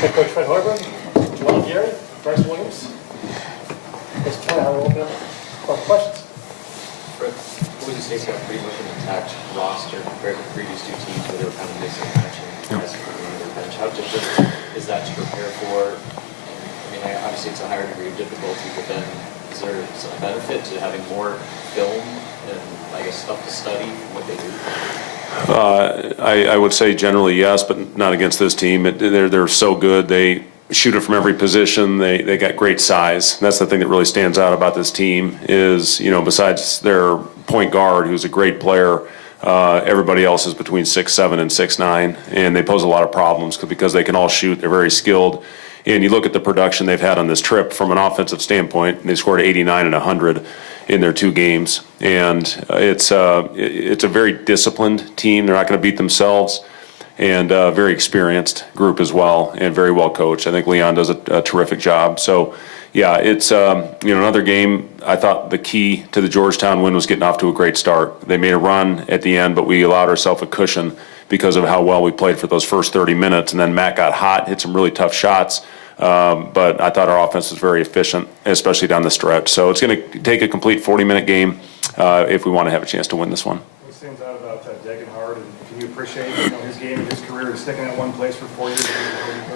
Head coach Fred Hoiberg, Joel Gary, Bryce Williams. This is how we'll open up for questions. Fred, Boise State's got pretty much an intact roster compared to the previous two teams where they were kind of mixing and matching guys from their bench. How different is that to prepare for? I mean, obviously it's a higher degree of difficulty, but then is there some benefit to having more film and, I guess, stuff to study from what they do? I would say generally yes, but not against this team. They're so good. They shoot it from every position. They got great size. And that's the thing that really stands out about this team is, besides their point guard, who's a great player, everybody else is between 6'7" and 6'9", and they pose a lot of problems because they can all shoot. They're very skilled. And you look at the production they've had on this trip from an offensive standpoint, they scored 89 and 100 in their two games. And it's a very disciplined team. They're not going to beat themselves. And a very experienced group as well, and very well coached. I think Leon does a terrific job. So, yeah, it's another game. I thought the key to the Georgetown win was getting off to a great start. They made a run at the end, but we allowed ourselves a cushion because of how well we played for those first 30 minutes. And then Matt got hot, hit some really tough shots. But I thought our offense was very efficient, especially down the stretch. So it's going to take a complete 40-minute game if we want to have a chance to win this one. What stands out about Degenhard, and can you appreciate his game and his career and sticking at one place for 4 years?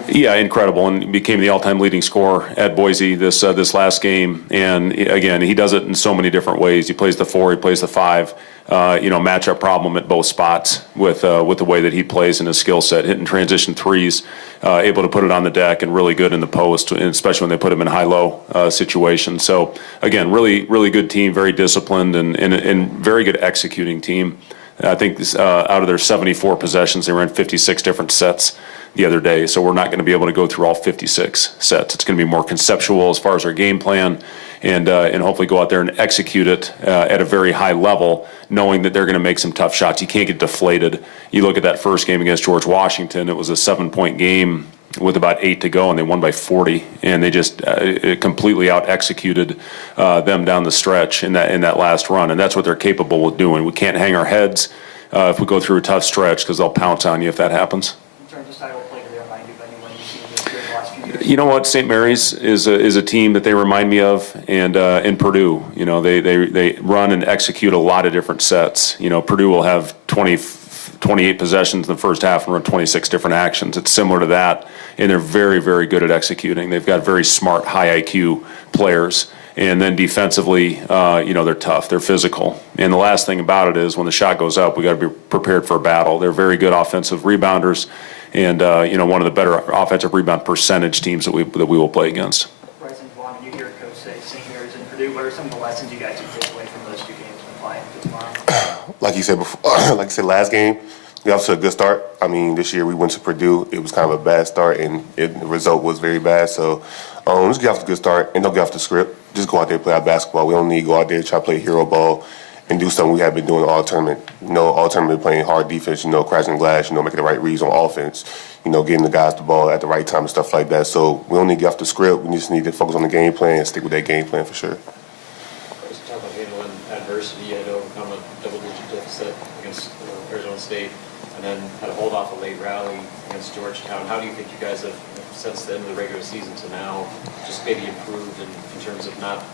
Yeah, incredible, and became the all-time leading scorer at Boise this last game. And again, he does it in so many different ways. He plays the 4, he plays the 5. Matchup problem at both spots with the way that he plays and his skill set, hitting transition threes, able to put it on the deck, and really good in the post, and especially when they put him in high-low situations. So again, really good team, very disciplined, and very good executing team. I think out of their 74 possessions, they ran 56 different sets the other day, so we're not going to be able to go through all 56 sets. It's going to be more conceptual as far as our game plan, and hopefully go out there and execute it at a very high level, knowing that they're going to make some tough shots. You can't get deflated. You look at that first game against George Washington, it was a 7-point game with about 8 to go, and they won by 40, and they just completely out-executed them down the stretch in that last run, and that's what they're capable of doing. We can't hang our heads if we go through a tough stretch, because they'll pounce on you if that happens. In terms of style of play, do they remind you of anyone you've seen this year in the last few years? You know what? St. Mary's is a team that they remind me of, and in Purdue, they run and execute a lot of different sets. Purdue will have 28 possessions in the first half and run 26 different actions. It's similar to that, and they're very, very good at executing. They've got very smart, high IQ players. And then defensively, they're tough. They're physical. And the last thing about it is when the shot goes up, we got to be prepared for a battle. They're very good offensive rebounders, and one of the better offensive rebound percentage teams that we will play against. Bryce and Juan, you hear Coach say St. Mary's and Purdue. What are some of the lessons you guys can take away from those two games and apply to tomorrow? Like you said before, like you said last game, we got off to a good start. I mean, this year we went to Purdue. It was kind of a bad start, and the result was very bad. So let's get off to a good start and don't get off the script. Just go out there and play our basketball. We don't need to go out there and try to play hero ball and do something we have been doing all tournament. All tournament playing hard defense, crashing glass, making the right reads on offense, getting the guys the ball at the right time and stuff like that. So we don't need to get off the script. We just need to focus on the game plan and stick with that game plan for sure. Let's talk about handling adversity. You had to overcome a double-digit deficit against Arizona State, and then had to hold off a late rally against Georgetown. How do you think you guys have, since the end of the regular season to now, just maybe improved in terms of not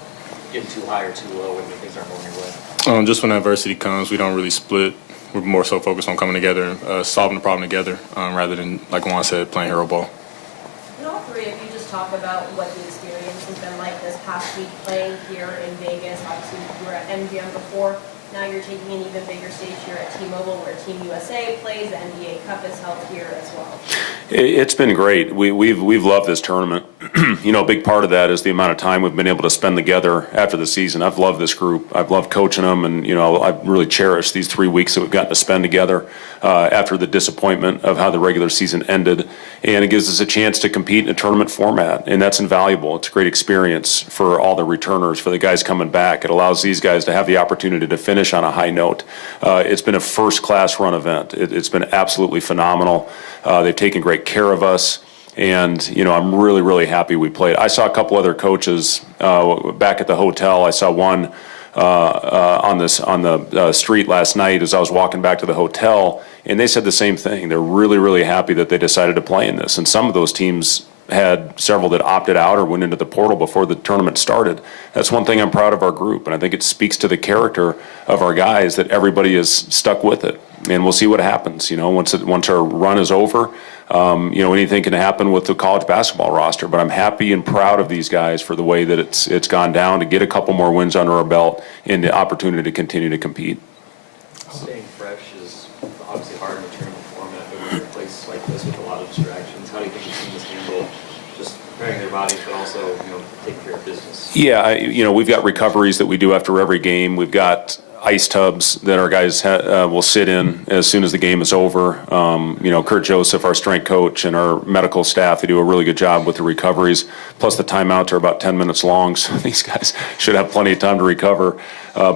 getting too high or too low when things aren't going your way? Just when adversity comes, we don't really split. We're more so focused on coming together, solving the problem together, rather than, like Juan said, playing hero ball. Can all three of you just talk about what the experience has been like this past week playing here in Vegas? Obviously, you were at MGM before. Now you're taking an even bigger stage here at T-Mobile, where Team USA plays. The NBA Cup is held here as well. It's been great. We've loved this tournament. A big part of that is the amount of time we've been able to spend together after the season. I've loved this group. I've loved coaching them, and I've really cherished these 3 weeks that we've gotten to spend together after the disappointment of how the regular season ended. And it gives us a chance to compete in a tournament format, and that's invaluable. It's a great experience for all the returners, for the guys coming back. It allows these guys to have the opportunity to finish on a high note. It's been a first-class run event. It's been absolutely phenomenal. They've taken great care of us, and I'm really, really happy we played. I saw a couple other coaches back at the hotel. I saw one on the street last night as I was walking back to the hotel, and they said the same thing. They're really, really happy that they decided to play in this. And some of those teams had several that opted out or went into the portal before the tournament started. That's one thing I'm proud of our group, and I think it speaks to the character of our guys that everybody is stuck with it. And we'll see what happens. Once our run is over, anything can happen with the college basketball roster. But I'm happy and proud of these guys for the way that it's gone down to get a couple more wins under our belt and the opportunity to continue to compete. Staying fresh is obviously hard in a tournament format, but when you're in a place like this with a lot of distractions, how do you think the team has handled just preparing their bodies, but also, taking care of business? Yeah, we've got recoveries that we do after every game. We've got ice tubs that our guys will sit in as soon as the game is over. Kurt Joseph, our strength coach, and our medical staff, they do a really good job with the recoveries. Plus the timeouts are about 10 minutes long, so these guys should have plenty of time to recover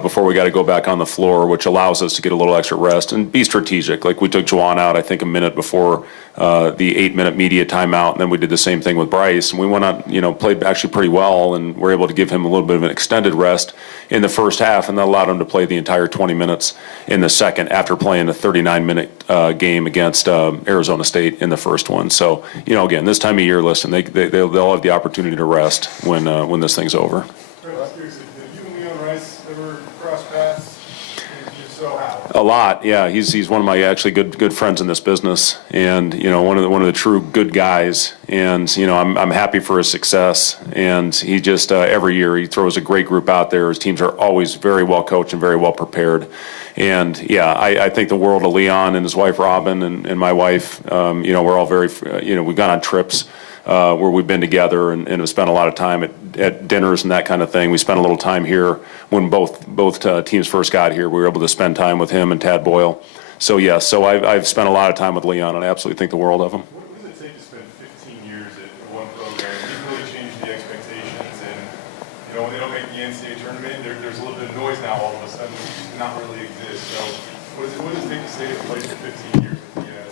before we got to go back on the floor, which allows us to get a little extra rest and be strategic. Like we took Juwan out, I think, a minute before the 8-minute media timeout, and then we did the same thing with Bryce. And we went on, played actually pretty well, and were able to give him a little bit of an extended rest in the first half, and that allowed him to play the entire 20 minutes in the second after playing a 39-minute game against Arizona State in the first one. So, again, this time of year, listen, they'll have the opportunity to rest when this thing's over. Seriously, did you and Leon Rice ever cross paths? And if so, how? A lot, yeah. He's one of my actually good friends in this business, and one of the true good guys. And I'm happy for his success. And he just every year he throws a great group out there. His teams are always very well coached and very well prepared. And yeah, I think the world of Leon and his wife Robin and my wife. We're all very we've gone on trips where we've been together and have spent a lot of time at dinners and that kind of thing. We spent a little time here when both teams first got here. We were able to spend time with him and Tad Boyle. So yes, I've spent a lot of time with Leon, and I absolutely think the world of him. What does it take to spend 15 years at one program? You've really changed the expectations, and when they don't make the NCAA tournament, there's a little bit of noise now all of a sudden, which used to not really exist. So what does it take to stay at the place for 15 years?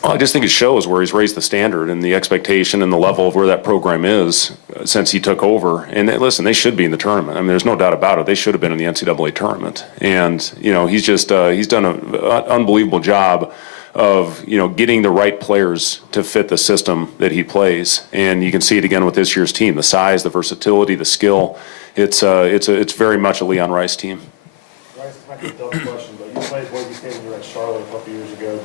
Well, I just think it shows where he's raised the standard and the expectation and the level of where that program is since he took over. And listen, they should be in the tournament. I mean, there's no doubt about it. They should have been in the NCAA tournament. And he's just he's done an unbelievable job of getting the right players to fit the system that he plays. And you can see it again with this year's team: the size, the versatility, the skill. It's very much a Leon Rice team. Rice, not a dumb question, but you played Boise State when you were at Charlotte a couple years ago.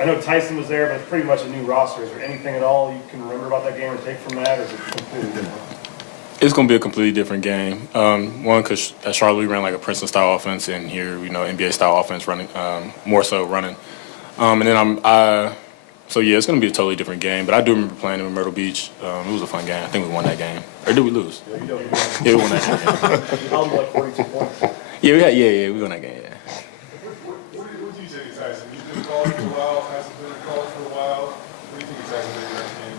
I know Tyson was there, but it's pretty much a new roster. Is there anything at all you can remember about that game or take from that, or is it completely different? It's going to be a completely different game. One, because at Charlotte we ran like a Princeton-style offense, and here, NBA-style offense running, more so running. And then so yeah, it's going to be a totally different game. But I do remember playing in Myrtle Beach. It was a fun game. I think we won that game. Or did we lose? Yeah, you don't. Yeah, we won that game. You held them like 42 points. Yeah, we won that game, yeah. What do you think, Tyson? He's been in college for a while, hasn't been in college for a while. What do you think Tyson did in that game?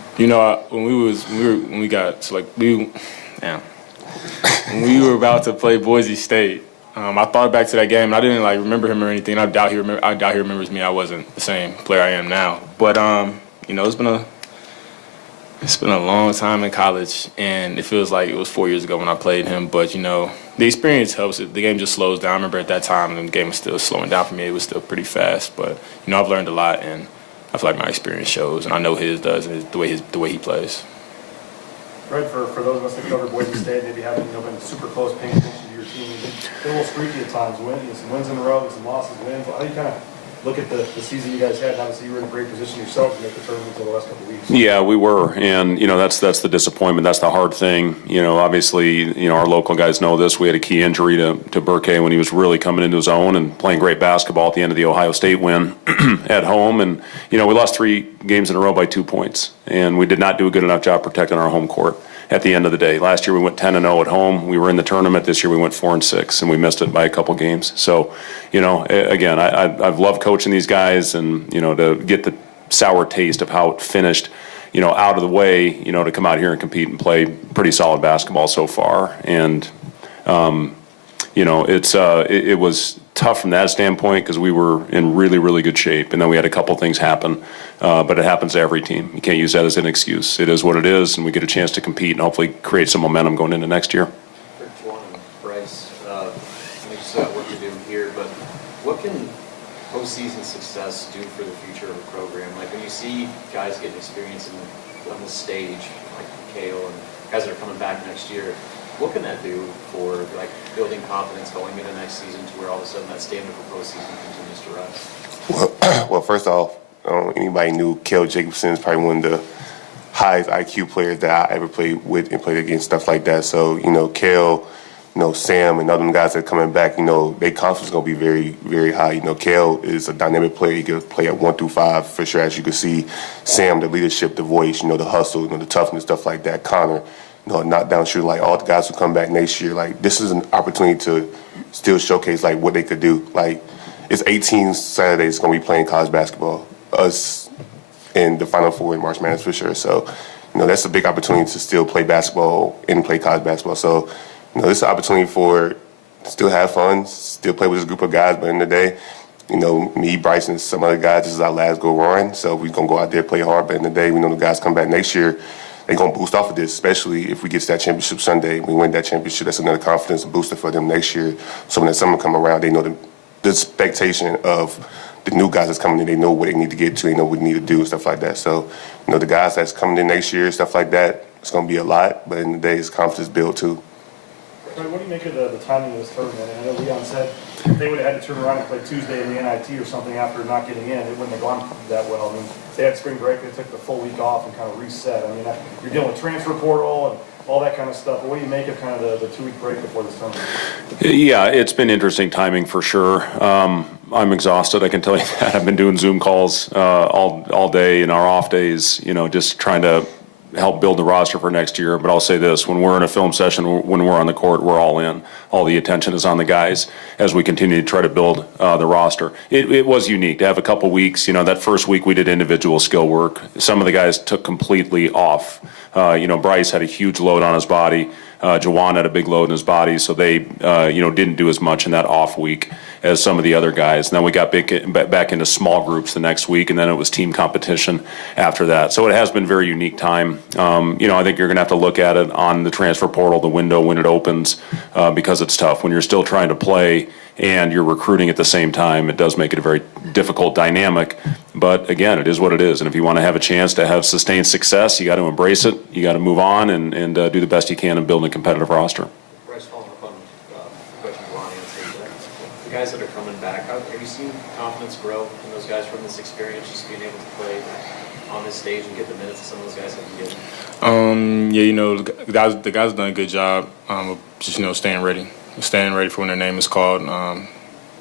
When we were about to play Boise State, I thought back to that game, and I didn't remember him or anything. I doubt he remembers me. I wasn't the same player I am now. But it's been a long time in college, and it feels like it was 4 years ago when I played him. But the experience helps. The game just slows down. I remember at that time the game was still slowing down for me. It was still pretty fast, but I've learned a lot, and I feel like my experience shows, and I know his does, and the way he plays. Fred, for those of us that cover Boise State, maybe haven't been super close paying attention to your team, been a little streaky at times. Some wins in a row, some losses, wins. How do you kind of look at the season you guys had? And obviously, you were in a great position yourself to make the tournament until the last couple of weeks. Yeah, we were, and that's the disappointment. That's the hard thing. Obviously, our local guys know this. We had a key injury to Burke when he was really coming into his own and playing great basketball at the end of the Ohio State win at home. And we lost 3 games in a row by 2 points, and we did not do a good enough job protecting our home court at the end of the day. Last year we went 10-0 at home. We were in the tournament. This year we went 4-6, and we missed it by a couple games. So, again, I've loved coaching these guys, and to get the sour taste of how it finished, out of the way, to come out here and compete and play pretty solid basketball so far. And it was tough from that standpoint because we were in really, really good shape, and then we had a couple things happen. But it happens to every team. You can't use that as an excuse. It is what it is, and we get a chance to compete and hopefully create some momentum going into next year. For Juwan and Bryce, just postseason success do for the future of a program? Like when you see guys getting experience on the stage, like Kale and guys that are coming back next year, what can that do for like building confidence going into next season to where all of a sudden that standard for postseason continues to rise? Well, first off, anybody knew Kel Jacobson is probably one of the highest IQ players that I ever played with and played against, stuff like that. So, Kel, Sam and other guys that are coming back, their confidence is going to be very, very high. Kel is a dynamic player. He can play at 1 through 5 for sure, as you can see. Sam, the leadership, the voice, the hustle, the toughness, stuff like that. Connor, knockdown shooter, like all the guys who come back next year. Like, this is an opportunity to still showcase, like, what they could do. Like, it's 18 Saturdays going to be playing college basketball. Us in the Final Four in March Madness for sure. So, that's a big opportunity to still play basketball and play college basketball. So, this is an opportunity for still have fun, still play with this group of guys. But in the day, me, Bryce, and some other guys, this is our last go run. So we're going to go out there, play hard. But in the day, we know the guys come back next year, they're going to boost off of this, especially if we get to that championship Sunday. We win that championship, that's another confidence booster for them next year. So when the summer come around, they know the expectation of the new guys that's coming in, they know what they need to get to, they know what they need to do, and stuff like that. So, the guys that's coming in next year, stuff like that, it's going to be a lot. But in the day, it's confidence build too. What do you make of the timing of this tournament? And I know Leon said if they would have had to turn around and play Tuesday in the NIT or something after not getting in, it wouldn't have gone that well. I mean, they had spring break, they took the full week off and kind of reset. I mean, you're dealing with transfer portal and all that kind of stuff. But what do you make of kind of the 2 week break before this tournament? Yeah, it's been interesting timing for sure. I'm exhausted, I can tell you that. I've been doing Zoom calls all day in our off days, just trying to help build the roster for next year. But I'll say this, when we're in a film session, when we're on the court, we're all in. All the attention is on the guys as we continue to try to build the roster. It was unique to have a couple weeks. That first week we did individual skill work. Some of the guys took completely off. Bryce had a huge load on his body. Jawan had a big load in his body, so they, didn't do as much in that off week as some of the other guys. And then we got back into small groups the next week, and then it was team competition after that. So it has been a very unique time. I think you're going to have to look at it on the transfer portal, the window when it opens, because it's tough. When you're still trying to play and you're recruiting at the same time, it does make it a very difficult dynamic. But again, it is what it is. And if you want to have a chance to have sustained success, you got to embrace it. You got to move on and do the best you can in building a competitive roster. Bryce, following up on the question Ron answered, the guys that are coming back, have you seen confidence grow in those guys from this experience, just being able to play on this stage and get the minutes that some of those guys have been getting? The guys have done a good job of just staying ready for when their name is called.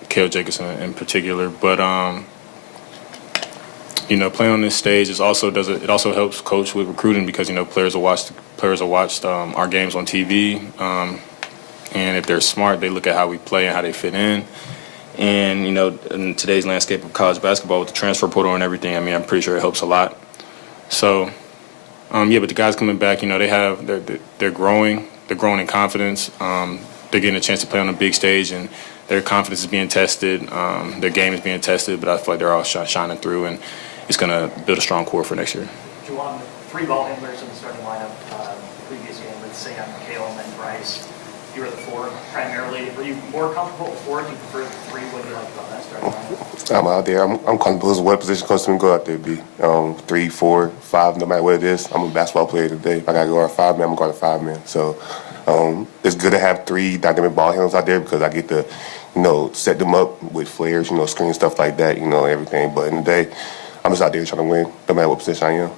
Kale Jacobson in particular, but playing on this stage it also helps coach with recruiting because players will watch our games on TV, and if they're smart, they look at how we play and how they fit in. And in today's landscape of college basketball with the transfer portal and everything, I'm pretty sure it helps a lot. So, but the guys coming back, they're growing. They're growing in confidence. They're getting a chance to play on a big stage, and their confidence is being tested. Their game is being tested, but I feel like they're all shining through, and it's going to build a strong core for next year. Juwan, 3 ball handlers in the starting lineup previous game with Sam, Kale, and then Bryce. You were the 4 primarily. Were you more comfortable with 4? Do you prefer 3? What do you like about that starting lineup? I'm out there. I'm comfortable with what position coach me go out there be. 3, 4, 5, no matter what it is. I'm a basketball player today. If I got to go on 5-man, I'm going to 5-man. So it's good to have 3 dynamic ball handlers out there because I get to, set them up with flares, screen stuff like that, everything. But in the day, I'm just out there trying to win, no matter what position I am.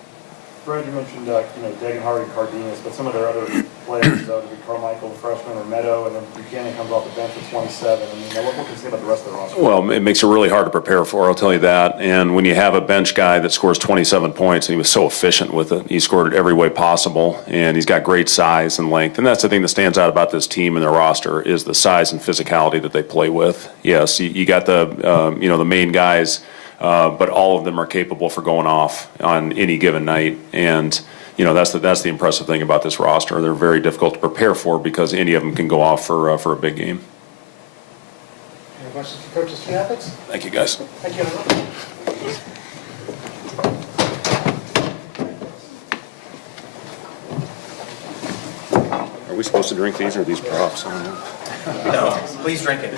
Brad, you mentioned Dagenhart and Cardenas, but some of their other players, would be Carmichael, the freshman, or Meadow, and then Buchanan comes off the bench at 27. What can you say about the rest of the roster? Well, it makes it really hard to prepare for, I'll tell you that. And when you have a bench guy that scores 27 points, and he was so efficient with it, he scored it every way possible, and he's got great size and length. And that's the thing that stands out about this team and their roster is the size and physicality that they play with. Yes, you got the main guys, but all of them are capable for going off on any given night. And that's the impressive thing about this roster. They're very difficult to prepare for because any of them can go off for a big game. Any questions for Coach Strappitz? Thank you, guys. Thank you. Are we supposed to drink these or are these props? No, please drink it.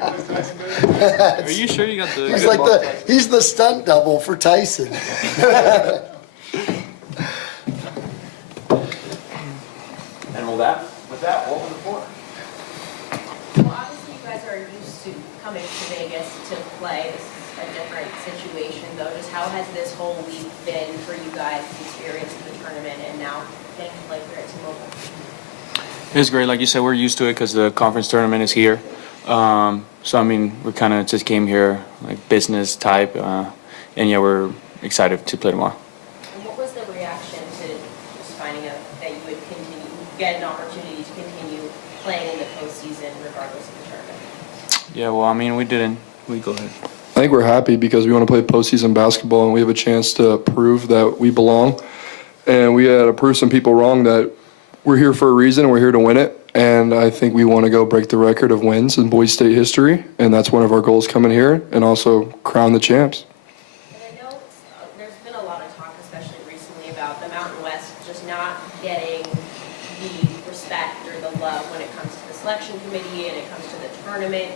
Are you sure you got the? He's like he's the stunt double for Tyson. And with that, we'll open the floor. Well, obviously you guys are used to coming to Vegas to play. This is a different situation though. Just how has this whole week been for you guys, the experience of the tournament and now getting to play here at T-Mobile? It was great. Like you said, we're used to it because the conference tournament is here. So I mean, we kind of just came here like business type, and yeah, we're excited to play tomorrow. And what was the reaction to just finding out that you would get an opportunity to continue playing in the postseason regardless of the tournament? Yeah, well, I mean, we go ahead. I think we're happy because we want to play postseason basketball and we have a chance to prove that we belong. And we had to prove some people wrong that we're here for a reason and we're here to win it. And I think we want to go break the record of wins in Boise State history. And that's one of our goals coming here, and also crown the champs. And I know there's been a lot of talk, especially recently, about the Mountain West just not getting the respect or the love when it comes to the selection committee and it comes to the tournament.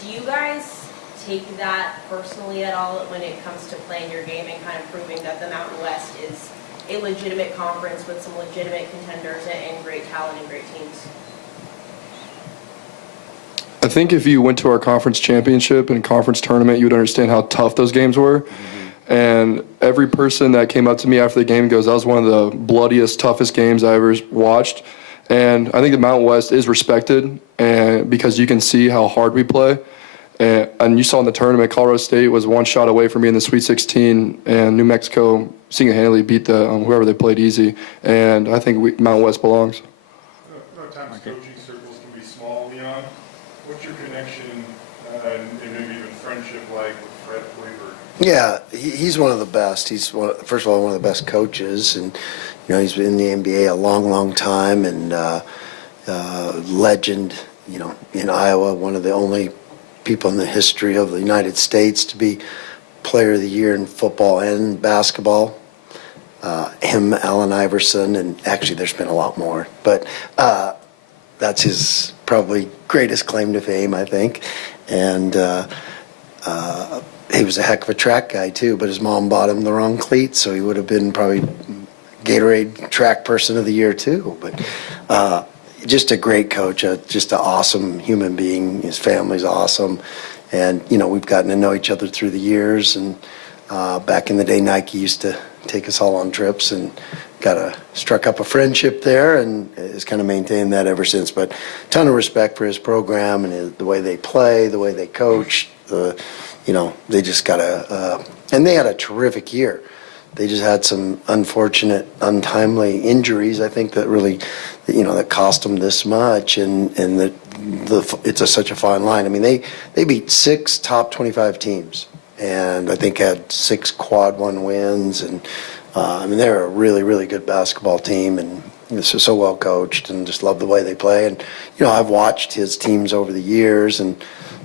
Do you guys take that personally at all when it comes to playing your game and kind of proving that the Mountain West is a legitimate conference with some legitimate contenders and great talent and great teams? I think if you went to our conference championship and conference tournament, you would understand how tough those games were. And every person that came up to me after the game goes, that was one of the bloodiest, toughest games I ever watched. And I think the Mountain West is respected, and because you can see how hard we play. And you saw in the tournament, Colorado State was one shot away from being in the Sweet 16, and New Mexico single-handedly beat whoever they played easy. And I think Mountain West belongs. Times coaching circles can be small, Leon. What's your connection and maybe even friendship like with Fred Hoiberg? Yeah, he's one of the best. He's first of all one of the best coaches, and he's been in the NBA a long, long time, and legend. In Iowa, one of the only people in the history of the United States to be Player of the Year in football and basketball. Him, Allen Iverson, and actually there's been a lot more, but that's his probably greatest claim to fame, I think. And he was a heck of a track guy too, but his mom bought him the wrong cleats, so he would have been probably Gatorade Track Person of the Year too. But just a great coach, just an awesome human being. His family's awesome, and we've gotten to know each other through the years. And back in the day, Nike used to take us all on trips, and struck up a friendship there, and has kind of maintained that ever since. But ton of respect for his program and the way they play, the way they coach. They just and they had a terrific year. They just had some unfortunate, untimely injuries, I think, that really, that cost them this much. And it's such a fine line. I mean, they beat 6 top 25 teams, and I think had 6 quad 1 wins. And they're a really, really good basketball team, and it's so well coached, and just love the way they play. And I've watched his teams over the years, and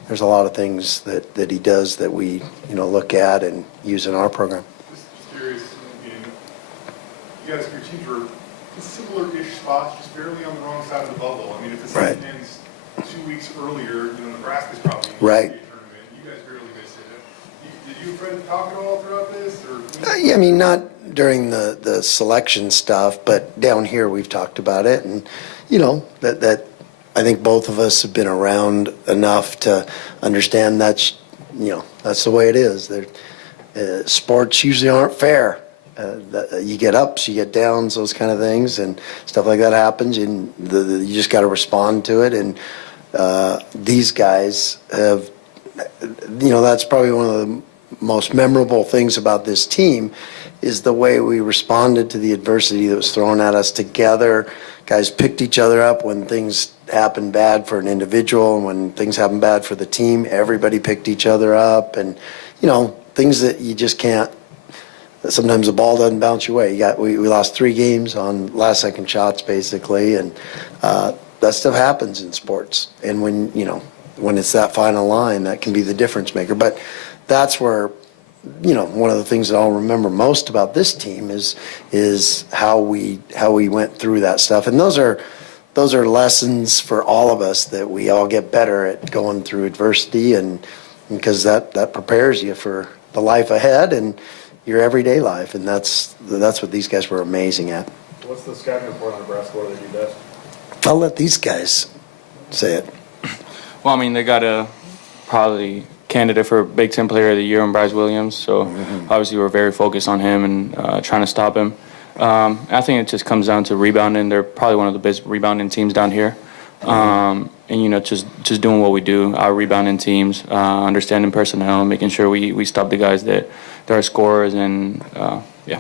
there's a lot of things that he does that we look at and use in our program. Just curious, you guys, your teams were in similar-ish spots, just barely on the wrong side of the bubble. I mean, if the season ends 2 weeks earlier, Nebraska's probably in the Right. NCAA tournament. You guys barely missed it. Did you and Fred talk at all throughout this? Or Yeah, I mean, not during the selection stuff, but down here we've talked about it, and that I think both of us have been around enough to understand that's the way it is. Sports usually aren't fair. You get ups, you get downs, those kind of things, and stuff like that happens, and you just got to respond to it. And these guys have, that's probably one of the most memorable things about this team is the way we responded to the adversity that was thrown at us together. Guys picked each other up when things happened bad for an individual, and when things happened bad for the team, everybody picked each other up. And things that you just can't. Sometimes the ball doesn't bounce your way. We lost 3 games on last-second shots, basically, and that stuff happens in sports. And when it's that final line, that can be the difference maker. But that's where, one of the things that I'll remember most about this team is how we went through that stuff. And those are those are lessons for all of us that we all get better at going through adversity, and because that prepares you for the life ahead and your everyday life, and that's what these guys were amazing at. What's the scouting report on Nebraska? What do they do best? I'll let these guys say it. Well, I mean, they got a probably candidate for Big Ten Player of the Year in Bryce Williams, so obviously we're very focused on him and trying to stop him. I think it just comes down to rebounding. They're probably one of the best rebounding teams down here. And, you know, just doing what we do, our rebounding teams, understanding personnel, making sure we stop the guys that are scorers, and, yeah.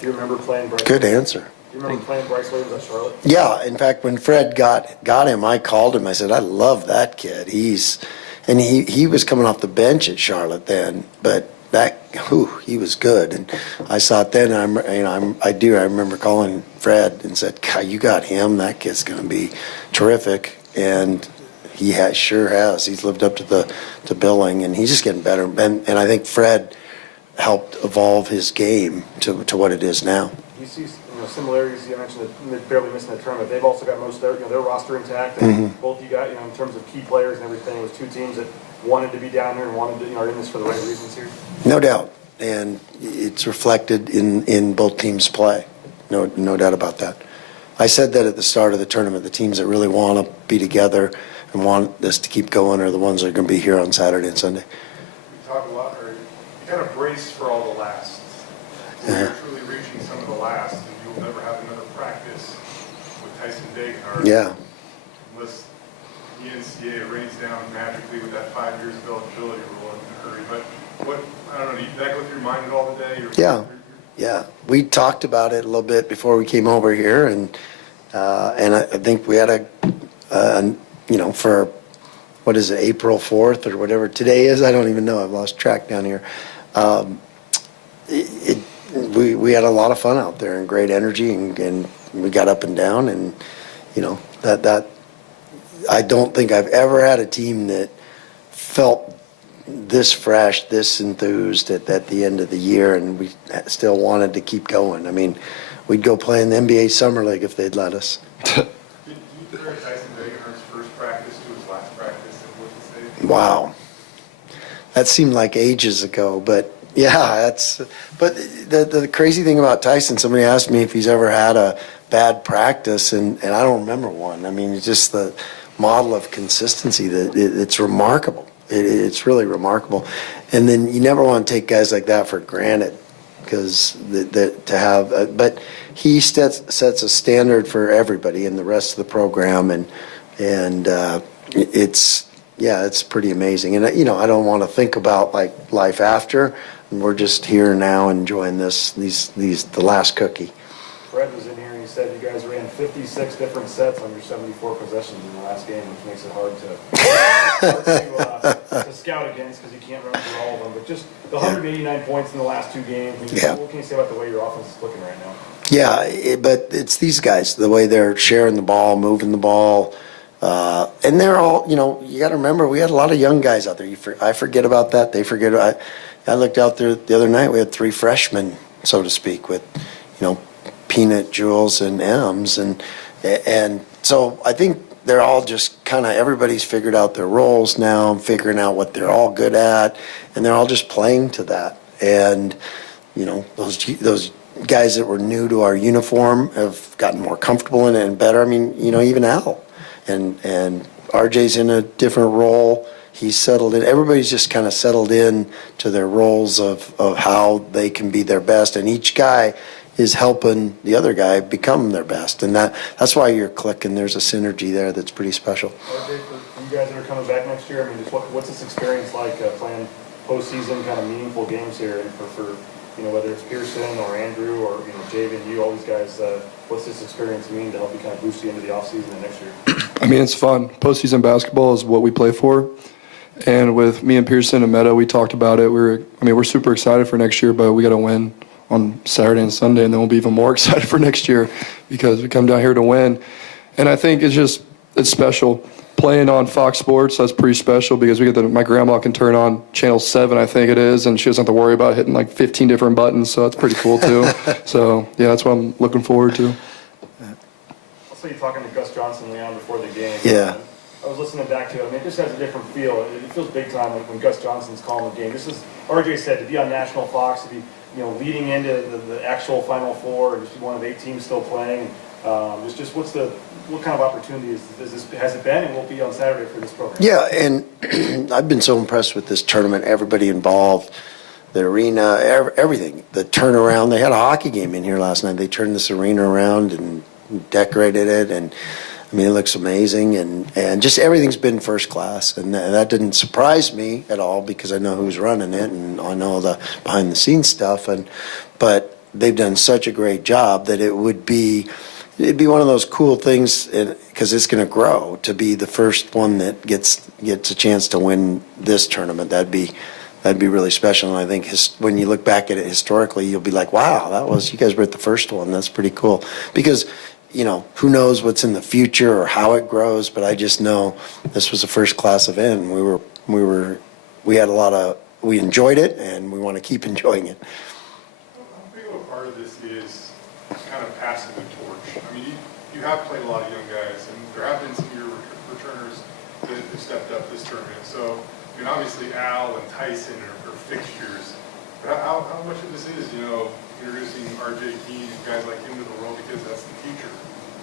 Do you remember playing Bryce? Good answer. Do you remember playing Bryce Williams at Charlotte? Yeah, in fact, when Fred got him, I called him. I said, I love that kid. He was coming off the bench at Charlotte then, but he was good. And I saw it then. I remember calling Fred and said, God, you got him. That kid's going to be terrific. And he sure has. He's lived up to billing, and he's just getting better. And I think Fred helped evolve his game to what it is now. You see, similarities. You mentioned that barely missing the tournament. They've also got most of their roster intact. And both you got, in terms of key players and everything, it was two teams that wanted to be down here and wanted to, are in this for the right reasons here. No doubt, and it's reflected in both teams' play. No doubt about that. I said that at the start of the tournament. The teams that really want to be together and want this to keep going are the ones that are going to be here on Saturday and Sunday. We talk a lot, or you kind of brace for all the lasts. You're truly reaching some of the last, and you'll never have another practice with Tyson Dagenhart. Yeah. Unless the NCAA rains down magically with that 5 years of eligibility rule in a hurry. But I don't know, did that go through your mind at all today? Yeah. We talked about it a little bit before we came over here, and I think we had for, what is it, April 4th or whatever today is? I don't even know. I've lost track down here. We had a lot of fun out there and great energy, and we got up and down, and that I don't think I've ever had a team that felt this fresh, this enthused at the end of the year, and we still wanted to keep going. I mean, we'd go play in the NBA Summer League if they'd let us. Did you compare Tyson Dagenhart's first practice to his last practice at Boise State? Wow. That seemed like ages ago, but yeah, but the crazy thing about Tyson, somebody asked me if he's ever had a bad practice, and I don't remember one. I mean, it's just the model of consistency that it's remarkable. It's really remarkable. And then you never want to take guys like that for granted, because but he sets a standard for everybody in the rest of the program, and it's pretty amazing. And I don't want to think about like life after. We're just here now enjoying the last cookie. Fred was in here and he said you guys ran 56 different sets on your 74 possessions in the last game, which makes it hard to scout against because you can't run through all of them. But just the 189 points in the last two games. I mean, what can you say about the way your offense is looking right now? Yeah, but it's these guys, the way they're sharing the ball, moving the ball. And they're all, you got to remember, we had a lot of young guys out there. I forget about that. They forget. I looked out there the other night. We had 3 freshmen, so to speak, with, Peanut, Jules, and Ems. And so I think they're all just kind of, everybody's figured out their roles now, figuring out what they're all good at, and they're all just playing to that. And, those guys that were new to our uniform have gotten more comfortable in it and better. I mean, even Al. And RJ's in a different role. He's settled in. Everybody's just kind of settled in to their roles of how they can be their best. And each guy is helping the other guy become their best. And that's why you're clicking. There's a synergy there that's pretty special. RJ, for you guys that are coming back next year, I mean, just what's this experience like playing postseason kind of meaningful games here? And for whether it's Pearson or Andrew or, Javen, you, all these guys, what's this experience mean to help you kind of boost you into the offseason and next year? I mean, it's fun. Postseason basketball is what we play for. And with me and Pearson and Meta, we talked about it. We're super excited for next year, but we got to win on Saturday and Sunday, and then we'll be even more excited for next year because we come down here to win. And I think it's special. Playing on Fox Sports, that's pretty special because my grandma can turn on Channel 7, I think it is, and she doesn't have to worry about hitting like 15 different buttons, so that's pretty cool too. So, yeah, that's what I'm looking forward to. saw you talking to Gus Johnson, Leon, before the game. Yeah. I was listening back to it. I mean, it just has a different feel. It feels big time when Gus Johnson's calling the game. This is, RJ said, to be on National Fox, to be, leading into the actual Final Four, and just be one of 8 teams still playing. Just what kind of opportunity has it been and will be on Saturday for this program? Yeah, and I've been so impressed with this tournament, everybody involved, the arena, everything, the turnaround. They had a hockey game in here last night. They turned this arena around and decorated it, and I mean, it looks amazing, and just everything's been first class, and that didn't surprise me at all because I know who's running it and I know the behind the scenes stuff, but they've done such a great job that it'd be one of those cool things because it's going to grow to be the first one that gets a chance to win this tournament. That'd be really special, and I think when you look back at it historically, you'll be like, wow, you guys were at the first one. That's pretty cool because who knows what's in the future or how it grows, but I just know this was a first-class event, and we enjoyed it, and we want to keep enjoying it. How big of a part of this is kind of passing the torch? I mean, you have played a lot of young guys, and there have been some of your returners that have stepped up this tournament. So, I mean, obviously Al and Tyson are fixtures, but how much of this is, introducing RJ Keene and guys like him to the world because that's the future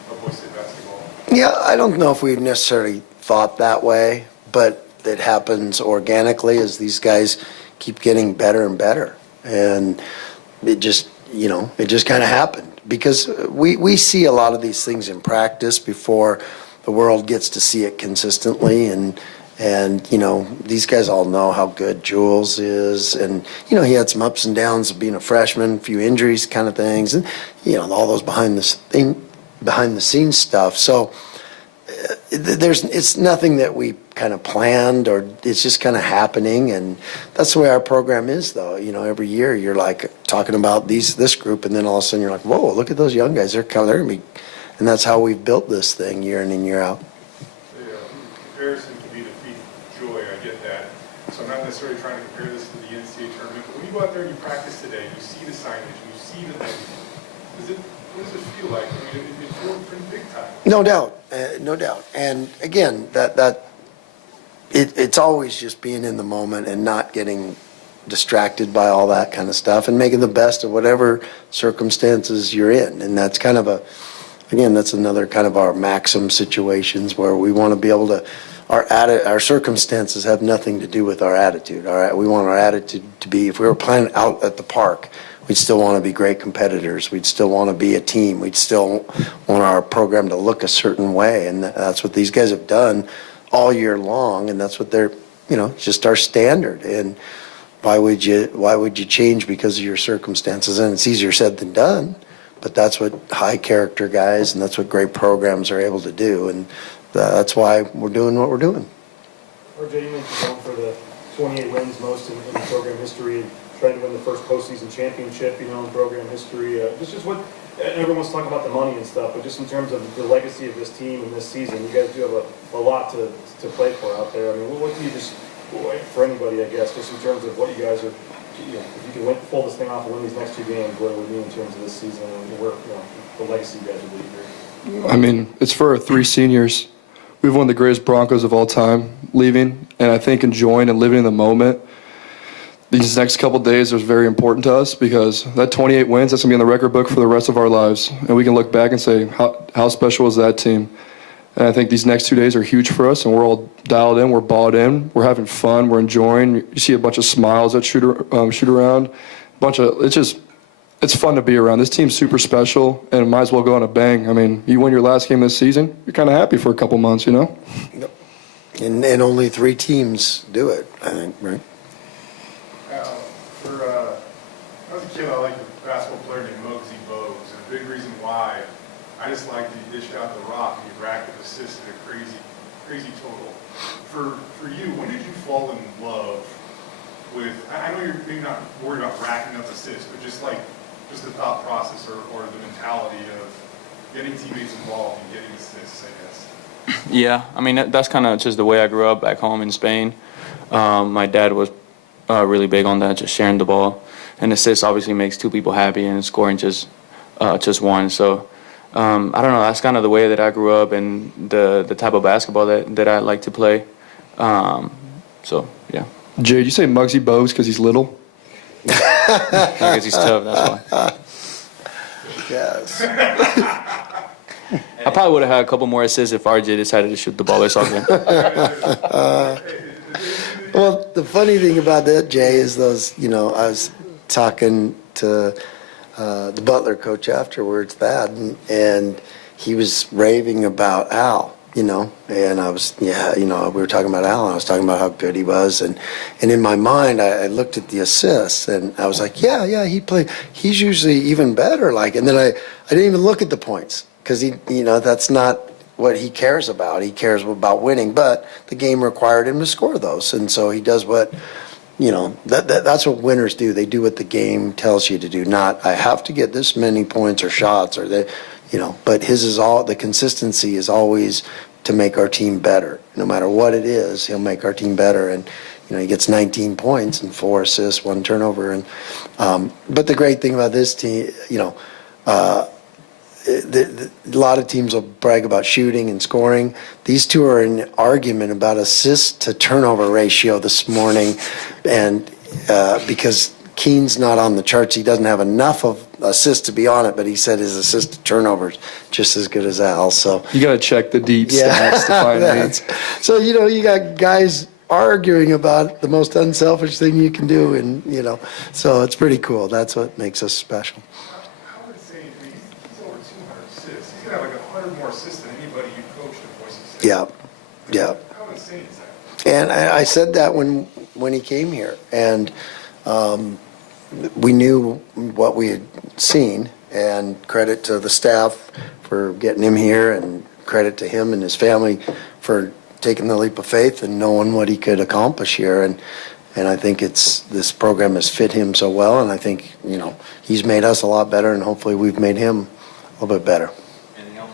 of Boise State basketball? Yeah, I don't know if we necessarily thought that way, but it happens organically as these guys keep getting better and better. And it just kind of happened because we see a lot of these things in practice before the world gets to see it consistently. And these guys all know how good Jules is. And, he had some ups and downs of being a freshman, a few injuries kind of things, and, all those behind the scenes stuff. So it's nothing that we kind of planned, or it's just kind of happening. And that's the way our program is, though. Every year you're like talking about this group, and then all of a sudden you're like, whoa, look at those young guys. They're going to be, and that's how we've built this thing year in and year out. The comparison can be the thief of joy. I get that. So I'm not necessarily trying to compare this to the NCAA tournament. But when you go out there and you practice today, you see the signage, you see the things. What does it feel like? I mean, it feels pretty big time. No doubt. And again, it's always just being in the moment and not getting distracted by all that kind of stuff and making the best of whatever circumstances you're in. And that's kind of that's another kind of our maxim situations where we want to be able to, our circumstances have nothing to do with our attitude. All right, we want our attitude to be, if we were playing out at the park, we'd still want to be great competitors. We'd still want to be a team. We'd still want our program to look a certain way. And that's what these guys have done all year long. And that's what they're, just our standard. And why would you change because of your circumstances? And it's easier said than done. But that's what high character guys and that's what great programs are able to do. And that's why we're doing what we're doing. RJ, you mentioned going for the 28 wins most in program history, and trying to win the first postseason championship, in program history. Just what everyone's talking about the money and stuff, but just in terms of the legacy of this team and this season, you guys do have a lot to play for out there. I mean, what do you for anybody, I guess, just in terms of what you guys are, if you could pull this thing off and win these next 2 games, what it would mean in terms of this season and where, the legacy you guys would leave here? I mean, it's for our 3 seniors. We've one of the greatest Broncos of all time leaving, and I think enjoying and living in the moment. These next couple days are very important to us because that 28 wins, that's going to be in the record book for the rest of our lives. And we can look back and say, how special was that team? And I think these next 2 days are huge for us, and we're all dialed in, we're bought in, we're having fun, we're enjoying. You see a bunch of smiles that shoot around. It's fun to be around. This team's super special, and it might as well go on a bang. I mean, you win your last game this season, you're kind of happy for a couple months, Yep. And only 3 teams do it, I think, right? When I was a kid, I liked a basketball player named Muggsy Bogues, and a big reason why, I just liked that he dished out the rock and he racked with assists at a crazy total. For you, when did you fall in love with, I know you're maybe not worried about racking up assists, but just the thought process or the mentality of getting teammates involved and getting assists, I guess. Yeah, I mean, that's kind of just the way I grew up back home in Spain. My dad was really big on that, just sharing the ball. And assists obviously makes 2 people happy, and scoring just one. So I don't know. That's kind of the way that I grew up and the type of basketball that I like to play. So yeah, Jay, did you say Muggsy Bogues because he's little? I guess he's tough. That's why. Yes. I probably would have had a couple more assists if RJ decided to shoot the ball or something. Well, the funny thing about that, Jay, is those, I was talking to the Butler coach afterwards, and he was raving about Al, and I was, we were talking about Al, and I was talking about how good he was, and in my mind, I looked at the assists, and I was like, yeah, he's usually even better, and then I didn't even look at the points, because that's not what he cares about. He cares about winning, but the game required him to score those, and so he does what, that's what winners do. They do what the game tells you to do, not I have to get this many points or shots or but his is all, the consistency is always to make our team better. No matter what it is, he'll make our team better, and he gets 19 points and 4 assists, 1 turnover, and but the great thing about this team, a lot of teams will brag about shooting and scoring. These two are in an argument about assist to turnover ratio this morning, and because Keene's not on the charts, he doesn't have enough of assists to be on it, but he said his assist to turnovers just as good as Al. So You got to check the deep stats to find that's- so you got guys arguing about the most unselfish thing you can do, and so it's pretty cool. That's what makes us special. How would it say he's over 200 assists? He's gonna have like 100 more assists than anybody you coached at Boise State. Yeah. How insane is that? And I said that when he came here, and we knew what we had seen, and credit to the staff for getting him here, and credit to him and his family for taking the leap of faith and knowing what he could accomplish here. And I think this program has fit him so well, and I think he's made us a lot better, and hopefully we've made him a little bit better. Anything else?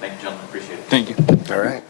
Thank you, gentlemen. Appreciate it. Thank you. All right.